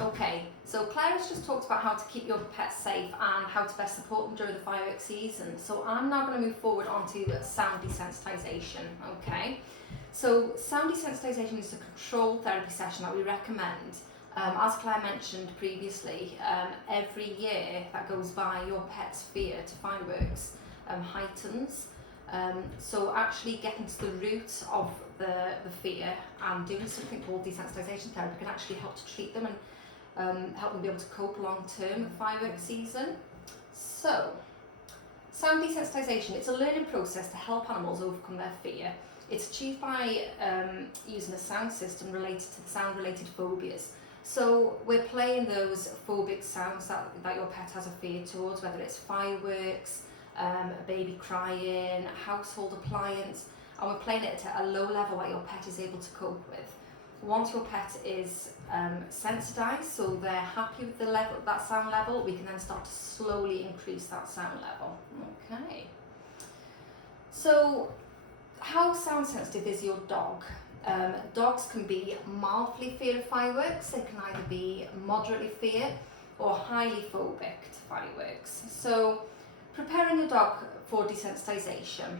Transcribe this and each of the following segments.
Okay, so Claire has just talked about how to keep your pets safe and how to best support them during the fireworks season. So I'm now going to move forward onto sound desensitisation, okay? So sound desensitisation is a controlled therapy session that we recommend. As Claire mentioned previously, every year that goes by, your pet's fear to fireworks heightens. So actually getting to the root of the fear and doing something called desensitisation therapy can actually help to treat them and help them be able to cope long term with the fireworks season. So, sound desensitisation, it's a learning process to help animals overcome their fear. It's achieved by using a sound system related to sound related phobias. So we're playing those phobic sounds that your pet has a fear towards, whether it's fireworks, a baby crying, a household appliance, and we're playing it at a low level that your pet is able to cope with. Once your pet is sensitised, so they're happy with the level, that sound level, we can then start to slowly increase that sound level. Okay. So, how sound sensitive is your dog? Dogs can be mildly fear of fireworks. They can either be moderately fear or highly phobic to fireworks. So, preparing your dog for desensitisation.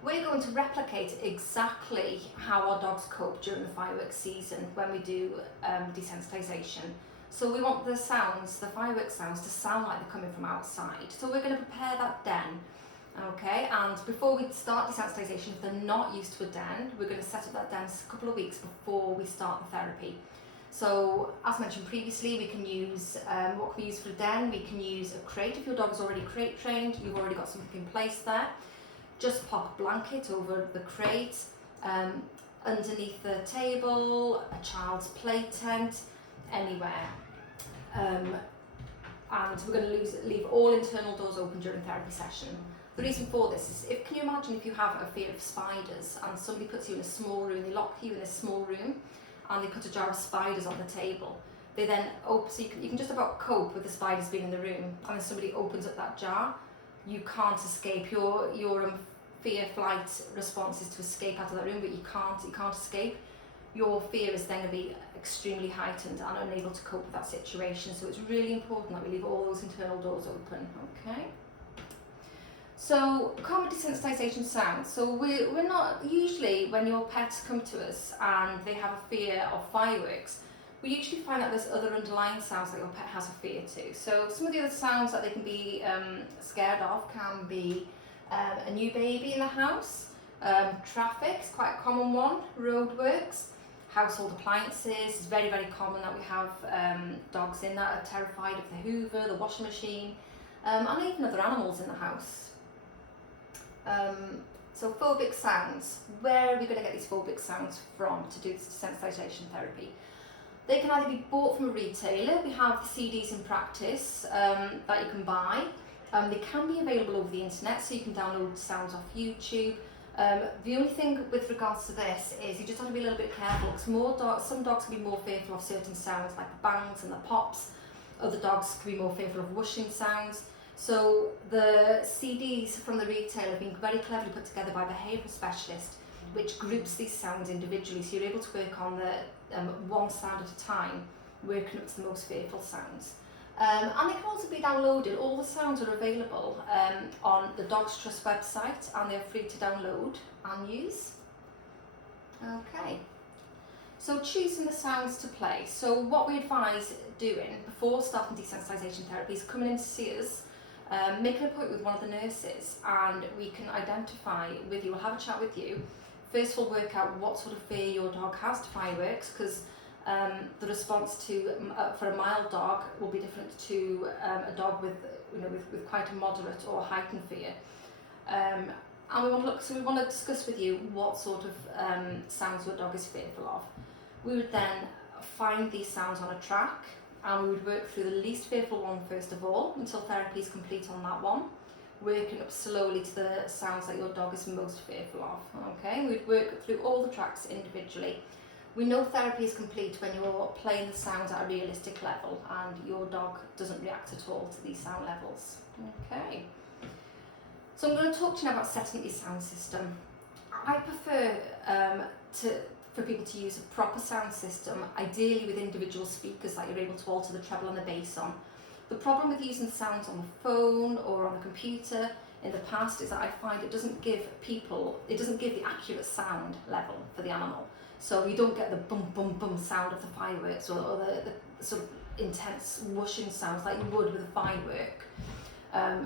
We're going to replicate exactly how our dogs cope during the fireworks season when we do desensitisation. So we want the sounds, the fireworks sounds, to sound like they're coming from outside. So we're going to prepare that den, okay? And before we start desensitisation, if they're not used to a den, we're going to set up that den a couple of weeks before we start the therapy. So, as mentioned previously, we can use, what can we use for a den? We can use a crate. If your dog is already crate trained, you've already got something in place there. Just pop a blanket over the crate, underneath the table, a child's play tent, anywhere. And we're going to leave all internal doors open during therapy session. The reason for this is, can you imagine if you have a fear of spiders and somebody puts you in a small room, they lock you in a small room, and they put a jar of spiders on the table. They then open, so you can just about cope with the spiders being in the room, and then somebody opens up that jar, you can't escape. Your fear flight response is to escape out of that room, but you can't escape. Your fear is then going to be extremely heightened and unable to cope with that situation. So it's really important that we leave all those internal doors open, okay? So, common desensitisation sounds. So we're not, usually when your pets come to us and they have a fear of fireworks, we usually find that there's other underlying sounds that your pet has a fear to. So some of the other sounds that they can be scared of can be a new baby in the house, traffic is quite a common one, roadworks, household appliances. It's very, very common that we have dogs in that are terrified of the Hoover, the washing machine, and even other animals in the house. So phobic sounds, where are we going to get these phobic sounds from to do this desensitisation therapy? They can either be bought from a retailer. We have the CDs in practice that you can buy. They can be available over the internet, so you can download sounds off YouTube. The only thing with regards to this is you just have to be a little bit careful, because some dogs can be more fearful of certain sounds like the bangs and the pops. Other dogs can be more fearful of whooshing sounds. So the CDs from the retailer have been very cleverly put together by a behavioural specialist, which groups these sounds individually, so you're able to work on the one sound at a time, working up to the most fearful sounds. And they can also be downloaded. All the sounds are available on the Dogs Trust website, and they're free to download and use. Okay, so choosing the sounds to play. So what we advise doing before starting desensitisation therapy is coming in to see us, make an appointment with one of the nurses, and we can identify with you, we'll have a chat with you. First we'll work out what sort of fear your dog has to fireworks, because the response for a mild dog will be different to a dog with quite a moderate or heightened fear. And we want to discuss with you what sort of sounds your dog is fearful of. We would then find these sounds on a track, and we would work through the least fearful one first of all until therapy is complete on that one, working up slowly to the sounds that your dog is most fearful of. Okay, we'd work through all the tracks individually. We know therapy is complete when you're playing the sounds at a realistic level and your dog doesn't react at all to these sound levels. Okay, so I'm going to talk to you now about setting up your sound system. I prefer for people to use a proper sound system, ideally with individual speakers that you're able to alter the treble and the bass on. The problem with using sounds on the phone or on the computer in the past is that I find it doesn't give the accurate sound level for the animal. So you don't get the bum bum bum sound of the fireworks, or the sort of intense whooshing sounds like you would with a firework.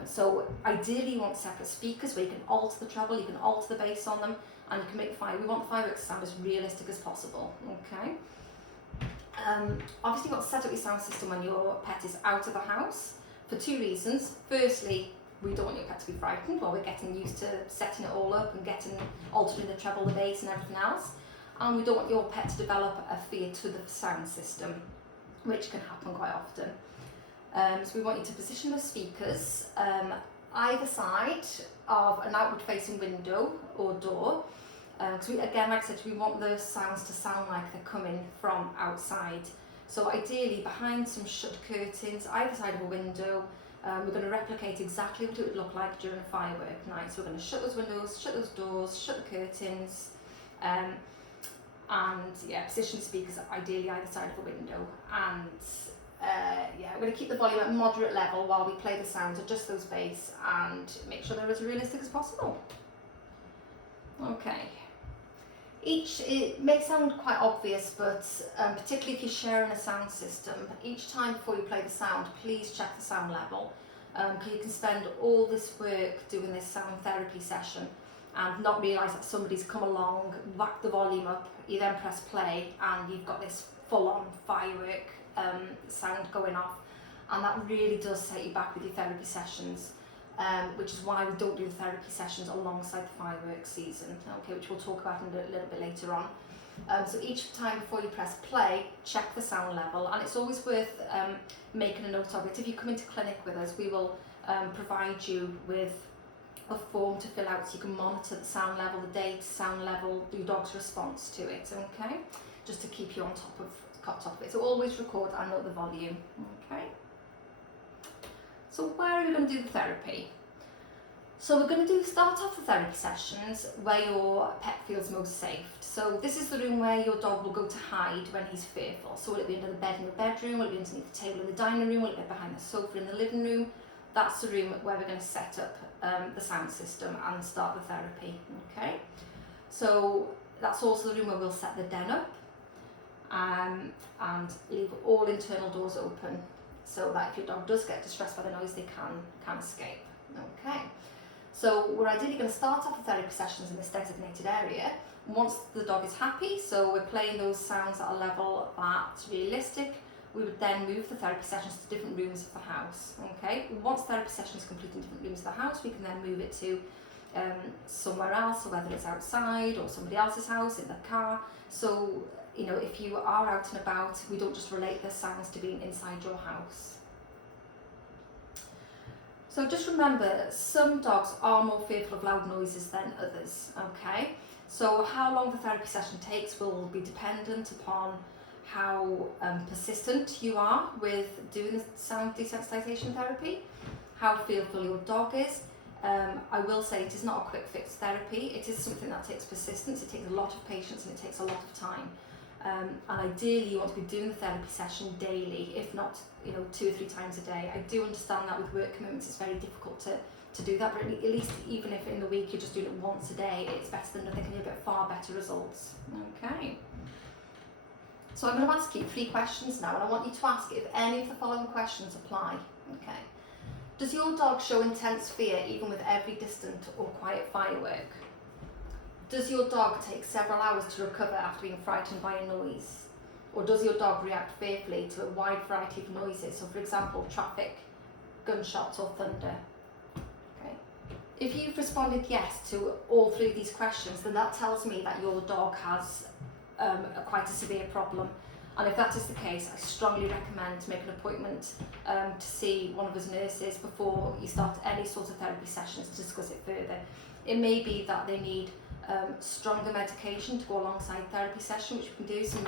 So ideally you want separate speakers where you can alter the treble, you can alter the bass on them, and you can make we want the fireworks to sound as realistic as possible, okay? Obviously you want to set up your sound system when your pet is out of the house for two reasons. Firstly, we don't want your pet to be frightened while we're getting used to setting it all up and altering the treble, the bass and everything else. And we don't want your pet to develop a fear to the sound system, which can happen quite often. So we want you to position the speakers either side of an outward facing window or door. Because again, like I said, we want the sounds to sound like they're coming from outside. So ideally behind some shut curtains, either side of a window. We're going to replicate exactly what it would look like during a firework night. So we're going to shut those windows, shut those doors, shut the curtains, and position the speakers ideally either side of a window. And we're going to keep the volume at moderate level while we play the sounds, adjust those bass, and make sure they're as realistic as possible. Okay. It may sound quite obvious, but particularly if you're sharing a sound system, each time before you play the sound, please check the sound level. You can spend all this work doing this sound therapy session and not realise that somebody's come along, whacked the volume up, you then press play and you've got this full-on firework sound going off, and that really does set you back with your therapy sessions. Which is why we don't do the therapy sessions alongside the fireworks season, okay, which we'll talk about in a little bit later on. So each time before you press play, check the sound level, and it's always worth making a note of it. If you come into clinic with us, we will provide you with a form to fill out so you can monitor the sound level, the date, sound level, your dog's response to it, okay? Just to keep you on top of it. So always record and note the volume, okay? So where are we going to do the therapy? So we're going to start off the therapy sessions where your pet feels most safe. So this is the room where your dog will go to hide when he's fearful. So will it be under the bed in your bedroom? Will it be underneath the table in the dining room? Will it be behind the sofa in the living room? That's the room where we're going to set up the sound system and start the therapy. Okay. So that's also the room where we'll set the den up and leave all internal doors open, so that if your dog does get distressed by the noise, they can escape. Okay, so we're ideally going to start off the therapy sessions in this designated area. Once the dog is happy, so we're playing those sounds at a level that's realistic, we would then move the therapy sessions to different rooms of the house. Okay, once therapy sessions complete in different rooms of the house, we can then move it to somewhere else, so whether it's outside or somebody else's house, in the car. So you know, if you are out and about, we don't just relate the sounds to being inside your house. So just remember, some dogs are more fearful of loud noises than others, okay? So how long the therapy session takes will be dependent upon how persistent you are with doing the sound desensitization therapy, how fearful your dog is. I will say it is not a quick fix therapy. It is something that takes persistence, it takes a lot of patience, and it takes a lot of time. And ideally you want to be doing the therapy session daily, if not 2 or 3 times a day. I do understand that with work commitments it's very difficult to do that, but at least even if in the week you're just doing it once a day, it's better than nothing, and you'll get far better results. Okay. So I'm going to ask you 3 questions now, and I want you to ask if any of the following questions apply. Okay. Does your dog show intense fear even with every distant or quiet firework? Does your dog take several hours to recover after being frightened by a noise? Or does your dog react fearfully to a wide variety of noises? So for example, traffic, gunshots or thunder? Okay. If you've responded yes to all 3 of these questions, then that tells me that your dog has quite a severe problem. And if that is the case, I strongly recommend to make an appointment to see one of us nurses before you start any sort of therapy sessions to discuss it further. It may be that they need stronger medication to go alongside therapy session, which we can do, some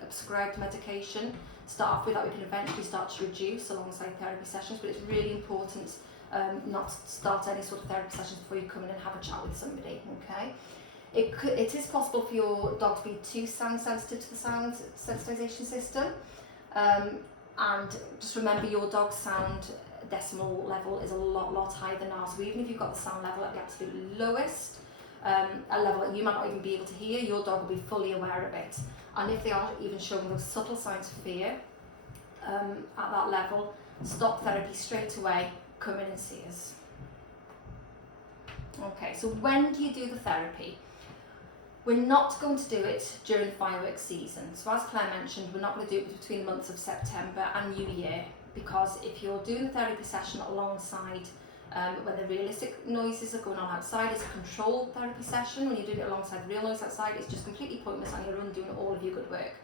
prescribed medication, start off with that we can eventually start to reduce alongside therapy sessions, but it's really important not to start any sort of therapy sessions before you come in and have a chat with somebody, okay? It is possible for your dog to be too sound sensitive to the sound sensitization system. And just remember, your dog's sound decimal level is a lot higher than ours. So even if you've got the sound level at the absolute lowest, a level that you might not even be able to hear, your dog will be fully aware of it. And if they are even showing those subtle signs of fear at that level, stop therapy straight away, come in and see us. Okay, so when do you do the therapy? We're not going to do it during the fireworks season. So as Claire mentioned, we're not going to do it between the months of September and New Year, because if you're doing the therapy session alongside when the realistic noises are going on outside, it's a controlled therapy session. When you're doing it alongside real noise outside, it's just completely pointless and you're undoing all of your good work.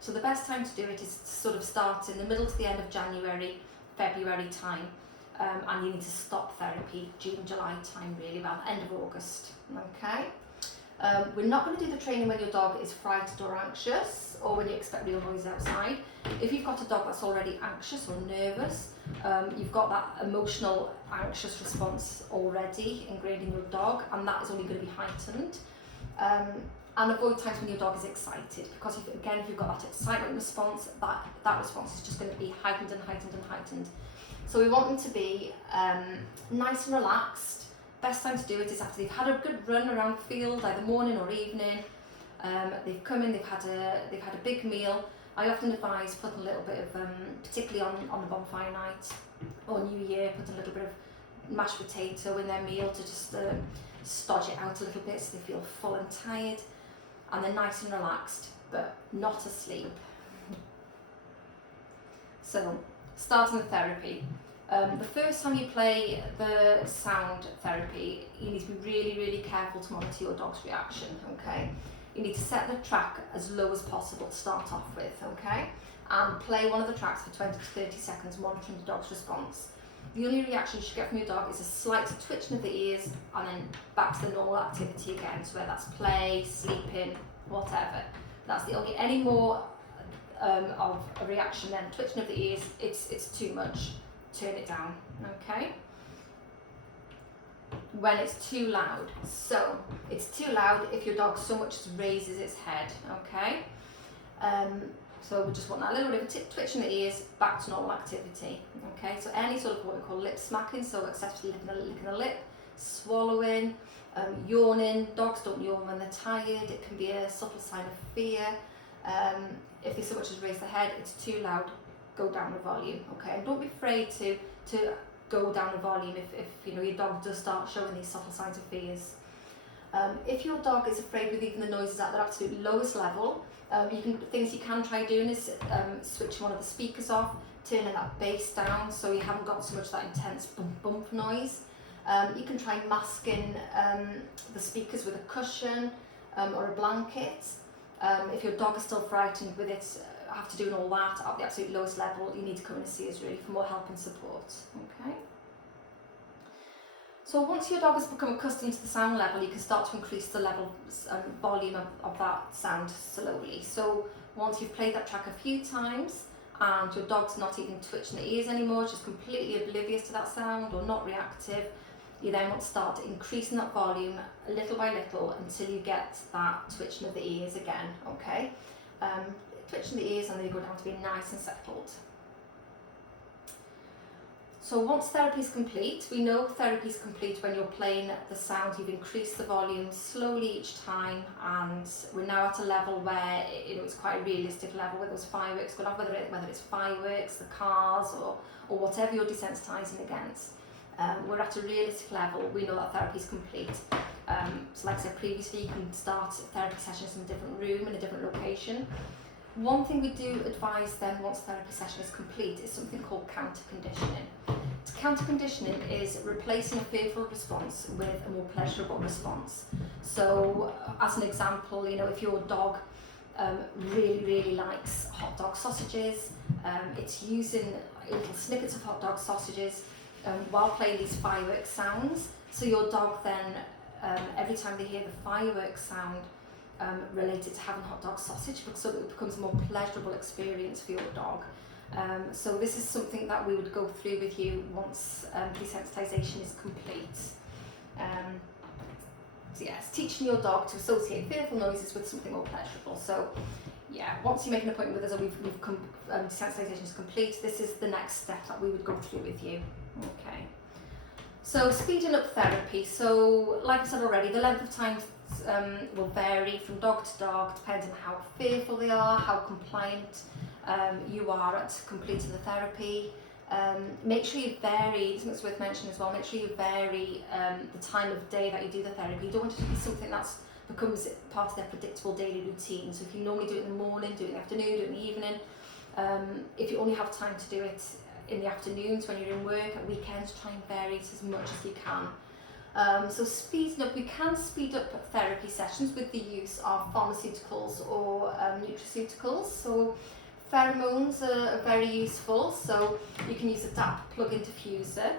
So the best time to do it is to sort of start in the middle to the end of January, February time, and you need to stop therapy June, July time, really, about the end of August. Okay. We're not going to do the training when your dog is frightened or anxious, or when you expect real noise outside. If you've got a dog that's already anxious or nervous, you've got that emotional anxious response already ingrained in your dog, and that is only going to be heightened. And avoid times when your dog is excited, because if you've got that excitement response, that response is just going to be heightened and heightened and heightened. So we want them to be nice and relaxed. Best time to do it is after they've had a good run around the field, either morning or evening. They've come in, they've had a big meal. I often advise putting a little bit of, particularly on the bonfire night or New Year, putting a little bit of mashed potato in their meal to just stodge it out a little bit so they feel full and tired, and they're nice and relaxed, but not asleep. So, starting the therapy. The first time you play the sound therapy, you need to be really careful to monitor your dog's reaction, okay? You need to set the track as low as possible to start off with, okay? And play one of the tracks for 20 to 30 seconds, monitoring the dog's response. The only reaction you should get from your dog is a slight twitching of the ears, and then back to the normal activity again, so whether that's play, sleeping, whatever. That's the only, any more of a reaction than twitching of the ears, it's too much. Turn it down, okay? When it's too loud. So, it's too loud if your dog so much as raises its head, okay? So we just want that little bit of a twitch in the ears, back to normal activity, okay? So any sort of what we call lip smacking, so excessively licking the lip, swallowing, yawning. Dogs don't yawn when they're tired. It can be a subtle sign of fear. If they so much as raise their head, it's too loud, go down the volume, okay? And don't be afraid to go down the volume if you know your dog does start showing these subtle signs of fears. If your dog is afraid with even the noises at their absolute lowest level, things you can try doing is switching one of the speakers off, turning that bass down so you haven't got so much that intense bump noise. You can try masking the speakers with a cushion or a blanket. If your dog is still frightened with it, after doing all that at the absolute lowest level, you need to come in and see us really for more help and support. Okay. So once your dog has become accustomed to the sound level, you can start to increase the level volume of that sound slowly. So once you've played that track a few times and your dog's not even twitching the ears anymore, just completely oblivious to that sound or not reactive, you then want to start increasing that volume little by little until you get that twitching of the ears again, okay? Twitching the ears and they go down to being nice and settled. So once therapy is complete, we know therapy is complete when you're playing the sound, you've increased the volume slowly each time, and we're now at a level where it's quite a realistic level where those fireworks going off, whether it's fireworks, the cars, or whatever you're desensitising against. We're at a realistic level, we know that therapy is complete. So like I said previously, you can start therapy sessions in a different room, in a different location. One thing we do advise then once therapy session is complete is something called counter conditioning. Counter conditioning is replacing a fearful response with a more pleasurable response. So as an example, if your dog really likes hot dog sausages, it's using little snippets of hot dog sausages while playing these fireworks sounds. So your dog then, every time they hear the fireworks sound, related to having hot dog sausage, so that it becomes a more pleasurable experience for your dog. So this is something that we would go through with you once desensitization is complete. So yes, teaching your dog to associate fearful noises with something more pleasurable. So yeah, once you make an appointment with us or we've come, desensitization is complete, this is the next step that we would go through with you. Okay. So speeding up therapy. So like I said already, the length of time will vary from dog to dog, depending on how fearful they are, how compliant you are at completing the therapy. Make sure you vary, something that's worth mentioning as well, make sure you vary the time of day that you do the therapy. You don't want it to be something that becomes part of their predictable daily routine. So if you normally do it in the morning, do it in the afternoon, do it in the evening. If you only have time to do it in the afternoons when you're in work, at weekends, try and vary it as much as you can. So speeding up, we can speed up therapy sessions with the use of pharmaceuticals or nutraceuticals. So pheromones are very useful, so you can use a DAP plug-in diffuser.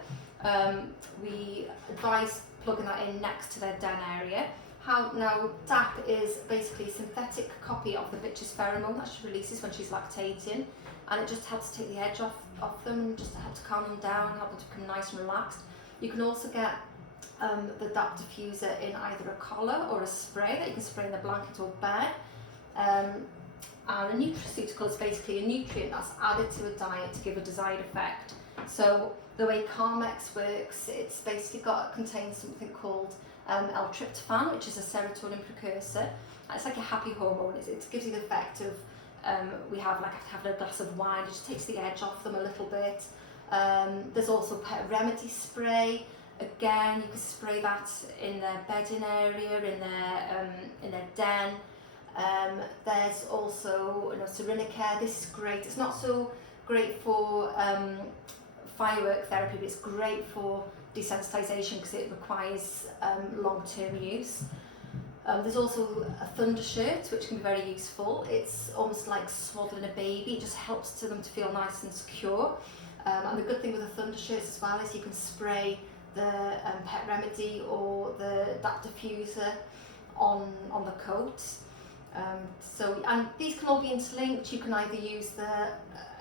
We advise plugging that in next to their den area. Now DAP is basically a synthetic copy of the bitch's pheromone that she releases when she's lactating, and it just helps to take the edge off them and just to help to calm them down, help them to become nice and relaxed. You can also get the DAP diffuser in either a collar or a spray that you can spray in the blanket or bed. And a nutraceutical is basically a nutrient that's added to a diet to give a desired effect. So the way Carmex works, it's basically contains something called L-tryptophan, which is a serotonin precursor. It's like a happy hormone. It gives you the effect of we have like having a glass of wine. It just takes the edge off them a little bit. There's also pet remedy spray. Again, you can spray that in their bedding area, in their den. There's also Serenacare. This is great. It's not so great for firework therapy, but it's great for desensitization because it requires long-term use. There's also a thunder shirt, which can be very useful. It's almost like swaddling a baby. It just helps them to feel nice and secure. And the good thing with the thunder shirts as well is you can spray the pet remedy or the DAP diffuser on the coat. And these can all be interlinked. You can either use the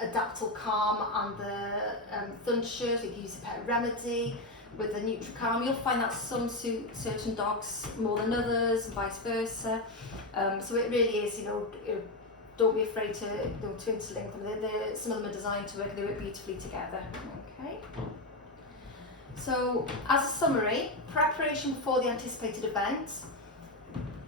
Adaptal Calm and the Thunder shirt, you can use the pet remedy with the NutriCalm. You'll find that some suit certain dogs more than others, and vice versa. So it really is, don't be afraid to interlink them. Some of them are designed to work, they work beautifully together. Okay. So as a summary, preparation for the anticipated event.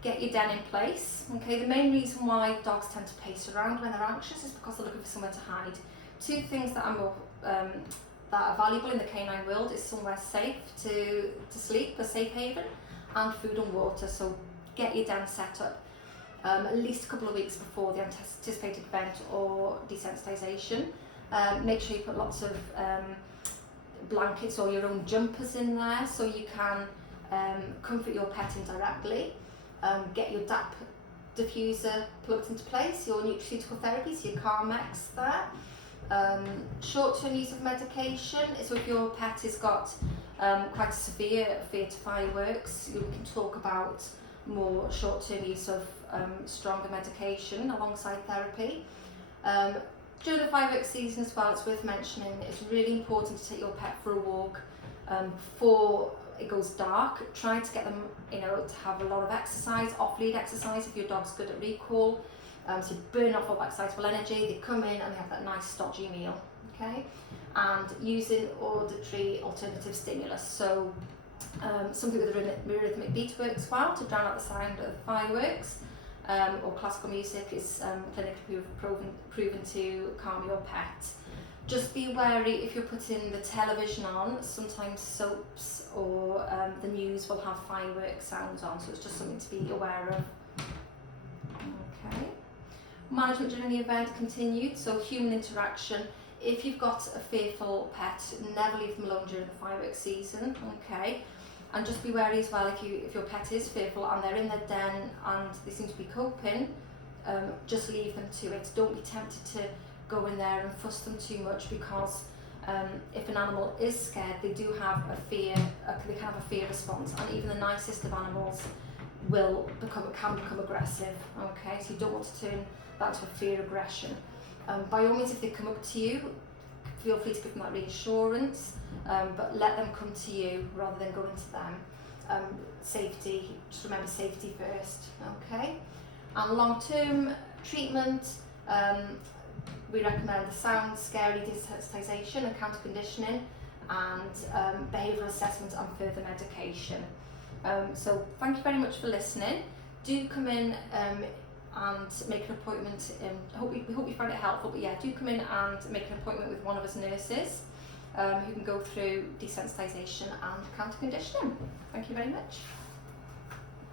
Get your den in place. Okay, the main reason why dogs tend to pace around when they're anxious is because they're looking for somewhere to hide. Two things that are valuable in the canine world is somewhere safe to sleep, a safe haven, and food and water. So get your den set up at least a couple of weeks before the anticipated event or desensitization. Make sure you put lots of blankets or your own jumpers in there so you can comfort your pet indirectly. Get your DAP diffuser plugged into place, your nutraceutical therapy, so your Carmex there. Short-term use of medication, so if your pet has got quite a severe fear to fireworks, we can talk about more short-term use of stronger medication alongside therapy. During the fireworks season as well, it's worth mentioning, it's really important to take your pet for a walk before it goes dark. Try to get them, to have a lot of exercise, off-lead exercise if your dog's good at recall. So you burn off all that excitable energy, they come in and they have that nice stodgy meal, okay? And using auditory alternative stimulus. So something with a rhythmic beat works well to drown out the sound of fireworks, or classical music is clinically proven to calm your pet. Just be wary if you're putting the television on, sometimes soaps or the news will have fireworks sounds on, so it's just something to be aware of. Okay. Management during the event continued, so human interaction. If you've got a fearful pet, never leave them alone during the fireworks season, okay? And just be wary as well if your pet is fearful and they're in their den and they seem to be coping, just leave them to it. Don't be tempted to go in there and fuss them too much, because if an animal is scared, they do have a fear, they can have a fear response, and even the nicest of animals can become aggressive, okay? So you don't want to turn that into a fear aggression. By all means, if they come up to you, feel free to give them that reassurance, but let them come to you rather than going to them. safety, just remember safety first, okay? And long-term treatment, we recommend the sound, scary desensitisation and counter-conditioning, and behavioural assessment and further medication. So thank you very much for listening. Do come in and make an appointment. We hope you find it helpful, but yeah, do come in and make an appointment with one of us nurses who can go through desensitisation and counter-conditioning. Thank you very much.